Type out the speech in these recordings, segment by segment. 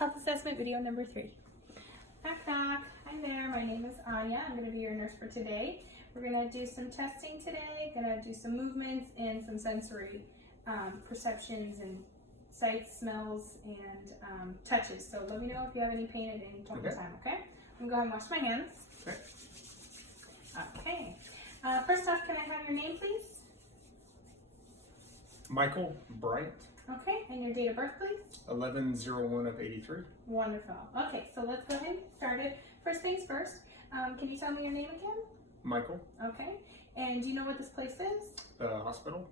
Health assessment video number 3. Knock knock. Hi there, my name is Anya. I'm going to be your nurse for today. We're going to do some testing today, going to do some movements and some sensory perceptions and sights, smells, and touches. So let me know if you have any pain at any point in time, okay? I'm going to go ahead and wash my hands. Okay. First off, can I have your name, please? Michael Bright. Okay, and your date of birth, please? 11/01 of 83. Wonderful. Okay, so let's go ahead and get started. First things first, can you tell me your name again? Michael. Okay, and do you know what this place is? The hospital.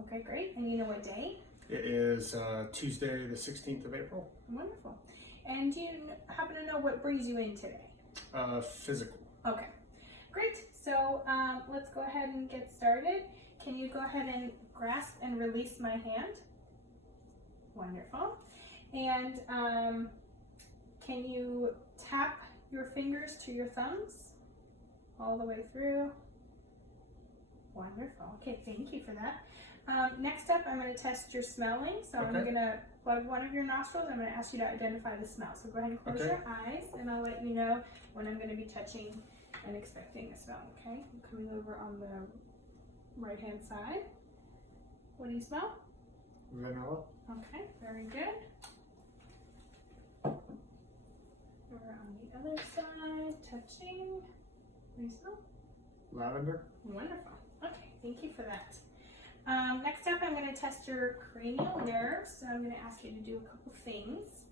Okay, great. And you know what day? It is Tuesday, the 16th of April. Wonderful. And do you happen to know what brings you in today? Physical. Okay, great. So let's go ahead and get started. Can you go ahead and grasp and release my hand? Wonderful. And can you tap your fingers to your thumbs all the way through? Wonderful. Okay, thank you for that. Next up, I'm going to test your smelling. So I'm going to plug one of your nostrils. I'm going to ask you to identify the smell. So go ahead and close your eyes, and I'll let you know when I'm going to be touching and expecting a smell. Okay, I'm coming over on the right-hand side. What do you smell? Vanilla. Okay, very good. Over on the other side, touching. What do you smell? Lavender. Wonderful. Okay, thank you for that. Next up, I'm going to test your cranial nerves. So I'm going to ask you to do a couple things.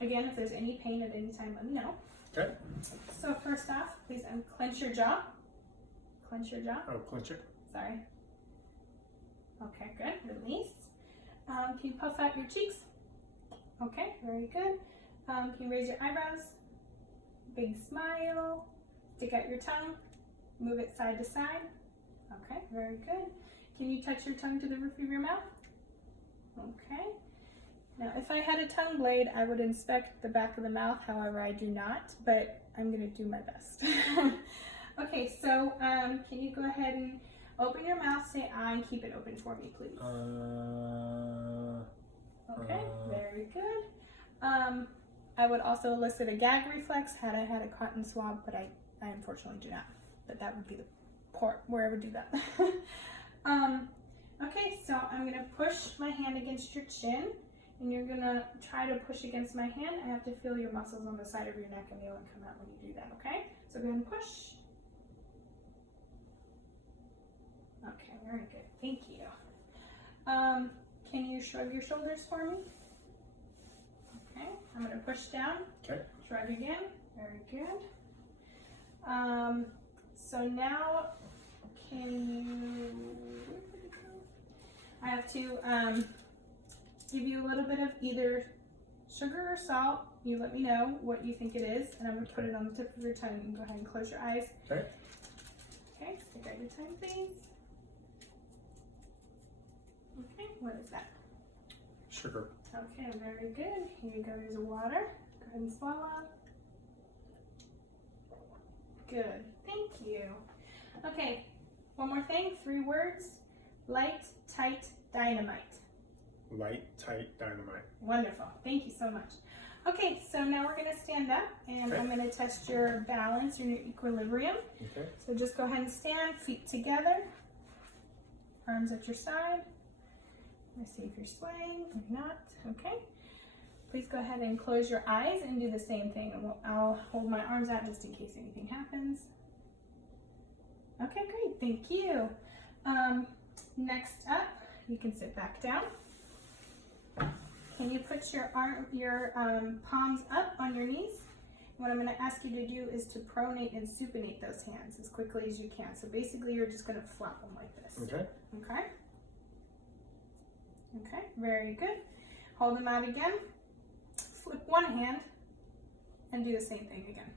Again, if there's any pain at any time, let me know. Okay. So first off, please unclench your jaw. Clench your jaw. Oh, clench it. Sorry. Okay, good. Release. Can you puff out your cheeks? Okay, very good. Can you raise your eyebrows? Big smile. Stick out your tongue. Move it side to side. Okay, very good. Can you touch your tongue to the roof of your mouth? Okay. Now, if I had a tongue blade, I would inspect the back of the mouth. However, I do not, but I'm going to do my best. Okay, so can you go ahead and open your mouth, say "I," and keep it open for me, please. Okay, very good. I would also elicit a gag reflex had I had a cotton swab, but I unfortunately do not. But that would be the part where I would do that. Okay, so I'm going to push my hand against your chin, and you're going to try to push against my hand. I have to feel your muscles on the side of your neck, and they won't come out when you do that, okay? So go ahead and push. Okay, very good. Thank you. Can you shrug your shoulders for me? Okay, I'm going to push down. Okay. Shrug again. Very good. So now, can you... I have to give you a little bit of either sugar or salt. You let me know what you think it is, and I'm going to put it on the tip of your tongue. You can go ahead and close your eyes. Okay. Okay, stick out your tongue, please. Okay, what is that? Sugar. Okay, very good. Here you go, there's a water. Go ahead and swallow. Good, thank you. Okay, one more thing, 3 words. Light, tight, dynamite. Light, tight, dynamite. Wonderful, thank you so much. Okay, so now we're gonna stand up, and I'm gonna test your balance and your equilibrium. Okay. So just go ahead and stand, feet together, arms at your side. Let's see if you're swaying or not. Okay. Please go ahead and close your eyes and do the same thing. I'll hold my arms out just in case anything happens. Okay, great. Thank you. Next up, you can sit back down. Can you put your palms up on your knees? What I'm going to ask you to do is to pronate and supinate those hands as quickly as you can. So basically, you're just going to flop them like this. Okay. Okay. Okay, very good. Hold them out again. Flip one hand and do the same thing again.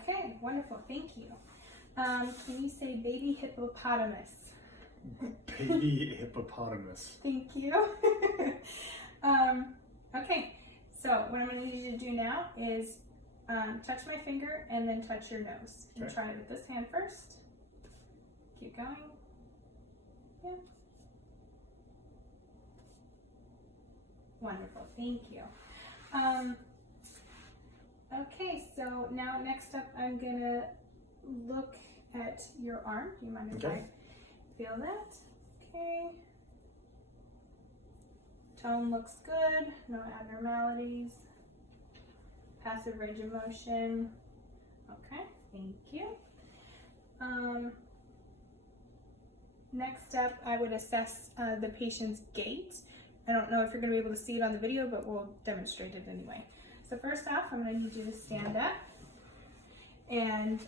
Okay, wonderful. Thank you. Can you say baby hippopotamus? Baby hippopotamus. Thank you. Okay, so what I'm going to need you to do now is touch my finger and then touch your nose. You try it with this hand first. Keep going. Yeah. Wonderful, thank you. Okay, so now next up I'm gonna look at your arm. Do you mind if Okay. I feel that? Okay. Tone looks good, no abnormalities. Passive range of motion. Okay, thank you. Next up, I would assess the patient's gait. I don't know if you're going to be able to see it on the video, but we'll demonstrate it anyway. So first off, I'm going to need you to stand up and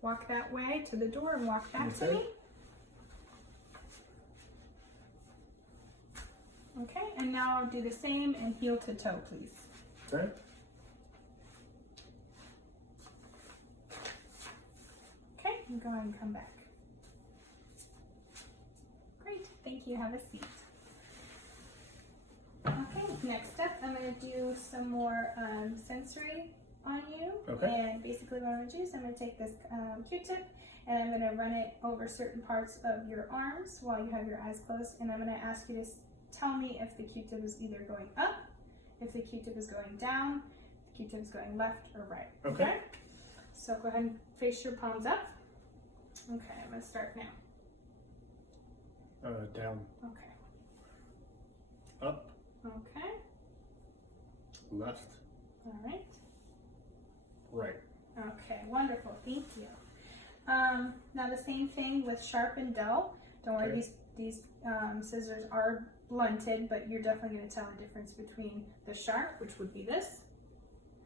walk that way to the door and walk back to me. Okay, and now do the same and heel to toe, please. Okay. Okay, and go ahead and come back. Great, thank you. Have a seat. Okay, next up, I'm going to do some more sensory on you. Okay. And basically what I'm going to do is I'm going to take this Q-tip and I'm going to run it over certain parts of your arms while you have your eyes closed. And I'm going to ask you to tell me if the Q-tip is either going up, if the Q-tip is going down, if the Q-tip is going left or right. Okay. So go ahead and face your palms up. Okay, I'm going to start now. Down. Okay. Up. Okay. Left. All right. Right. Okay, wonderful. Thank you. Now the same thing with sharp and dull. Don't worry, Okay. these scissors are blunted, but you're definitely going to tell the difference between the sharp, which would be this,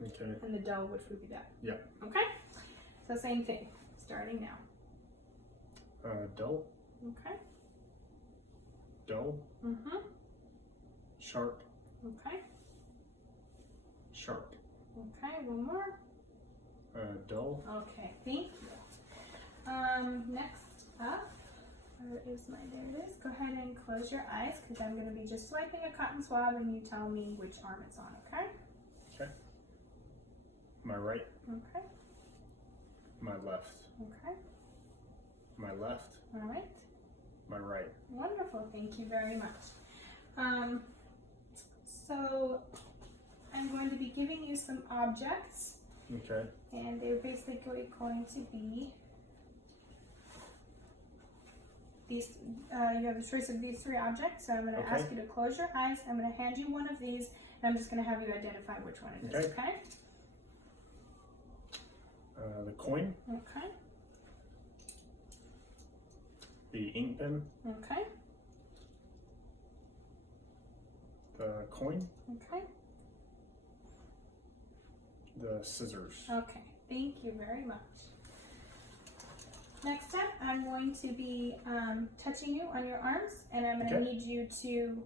Okay. and the dull, which would be that. Yeah. Okay. So same thing. Starting now. Dull. Okay. Dull. Mhm. Sharp. Okay. Sharp. Okay. One more. Dull. Okay. Thank you. Next up. Where is my, there it is. Go ahead and close your eyes because I'm going to be just swiping a cotton swab and you tell me which arm it's on, okay? Okay. My right. Okay, My left. okay, My left. all right. My right. Wonderful, thank you very much. So I'm going to be giving you some objects Okay. and they're basically going to be these, you have a choice of these three objects, so I'm going to Okay. ask you to close your eyes. I'm going to hand you one of these, and I'm just going to have you identify which one it is, okay? The coin. Okay, The ink pen. okay, The coin. okay, The scissors. okay. Thank you very much. Next up, I'm going to be touching you on your arms, and I'm going to Okay. need you to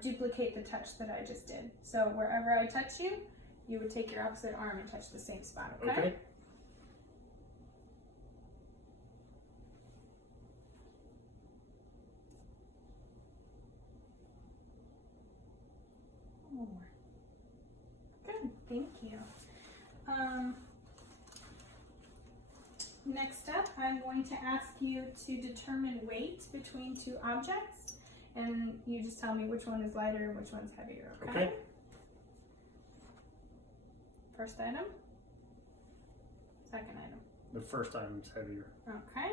duplicate the touch that I just did. So wherever I touch you, you would take your opposite arm and touch the same spot, okay? Okay. One more. Good, thank you. Next up, I'm going to ask you to determine weight between two objects, and you just tell me which one is lighter and which one's heavier, okay? Okay. First item. Second item. The first item's heavier. Okay.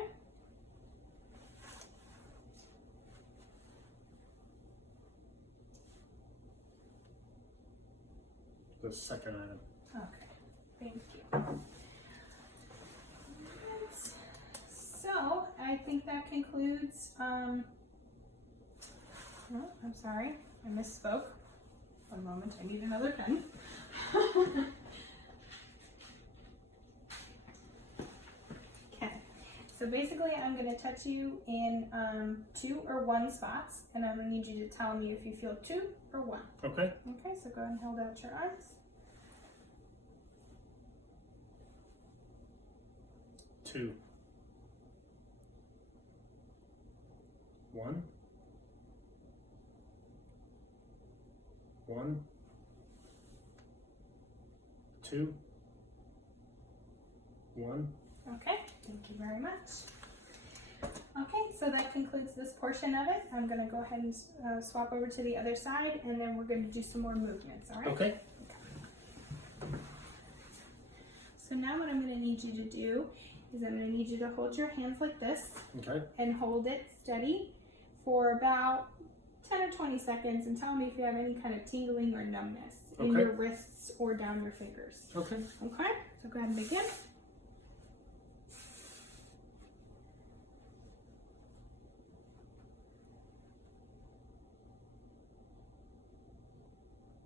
The second item. Okay, thank you. Alright. So, I think that concludes, oh, I'm sorry, I misspoke. One moment, I need another pen. Okay, so basically I'm going to touch you in 2 or 1 spots, and I'm going to need you to tell me if you feel 2 or 1. Okay. Okay, so go ahead and hold out your arms. 2. 1. 1. 2. 1. Okay, thank you very much. Okay, so that concludes this portion of it. I'm going to go ahead and swap over to the other side, and then we're going to do some more movements, all right? Okay. So now what I'm going to need you to do is I'm going to need you to hold your hands like this Okay. and hold it steady for about 10 or 20 seconds and tell me if you have any kind of tingling or numbness in Okay. your wrists or down your fingers. Okay. Okay, so go ahead and begin.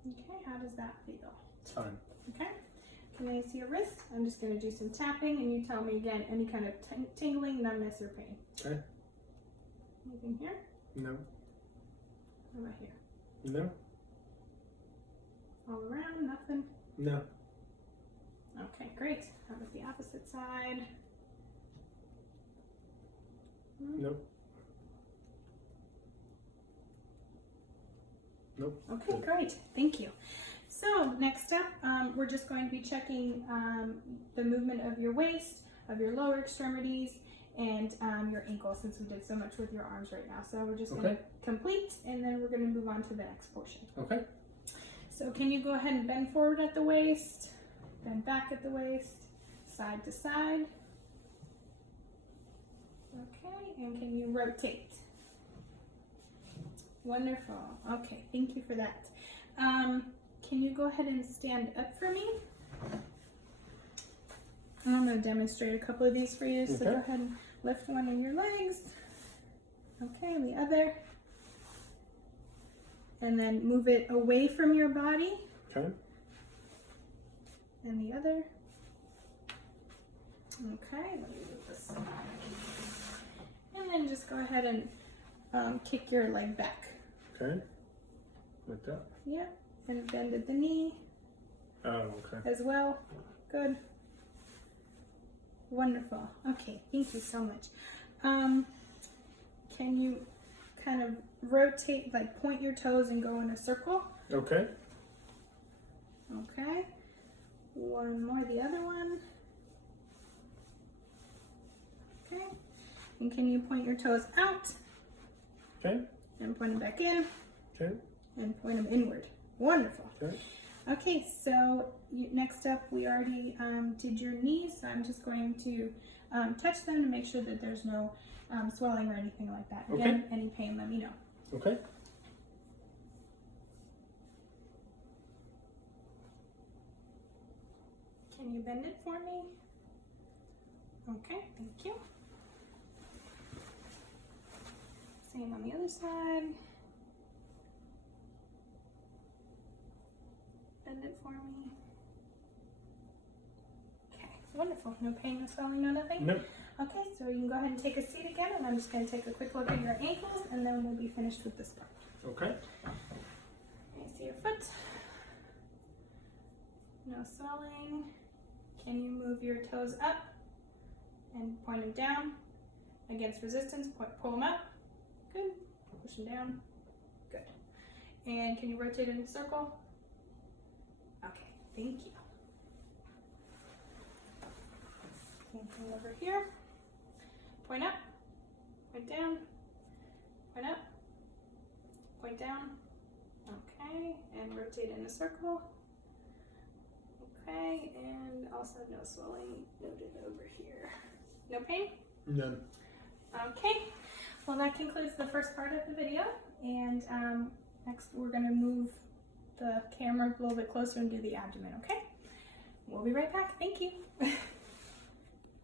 Okay, how does that feel? It's fine. Okay, can I see your wrist? I'm just going to do some tapping and you tell me again any kind of tingling, numbness, or pain. Okay. Anything here? No. How about here? No. All around, nothing? No. Okay, great. How about the opposite side? Nope. Nope. Okay, great. Thank you. So next up, we're just going to be checking the movement of your waist, of your lower extremities, and your ankles, since we did so much with your arms right now. So we're just going to complete, and then we're going to move on to the next portion. Okay. So can you go ahead and bend forward at the waist, bend back at the waist, side to side. Okay, and can you rotate? Wonderful. Okay, thank you for that. Can you go ahead and stand up for me? I'm going to demonstrate a couple of these for you. So go ahead and lift one of your legs. Okay, the other. And then move it away from your body. Okay. And the other. Okay, let me move this. And then just go ahead and kick your leg back. Okay. Like that. Yep. And bend at the knee Oh, okay. as well. Good. Wonderful. Okay, thank you so much. Can you kind of rotate, like point your toes and go in a circle? Okay. Okay. One more, the other one. Okay. And can you point your toes out? Okay. And point them back in. Okay. And point them inward. Wonderful. Okay. Okay, so next up, we already did your knees, so I'm just going to touch them to make sure that there's no swelling or anything like that. Again, any pain, let me know. Okay. Can you bend it for me? Okay, thank you. Same on the other side. Bend it for me. Okay, wonderful. No pain, no swelling, no nothing? Nope. Okay, so you can go ahead and take a seat again, and I'm just going to take a quick look at your ankles, and then we'll be finished with this part. Okay. Can you see your foot? No swelling. Can you move your toes up and point them down against resistance? Pull them up. Good. Push them down. Good. And can you rotate in a circle? Okay, thank you. Same thing over here. Point up, point down, point up, point down. Okay, and rotate in a circle. Okay, and also no swelling noted over here. No pain? None. Okay, well that concludes the first part of the video, and next we're going to move the camera a little bit closer and do the abdomen, okay? We'll be right back. Thank you.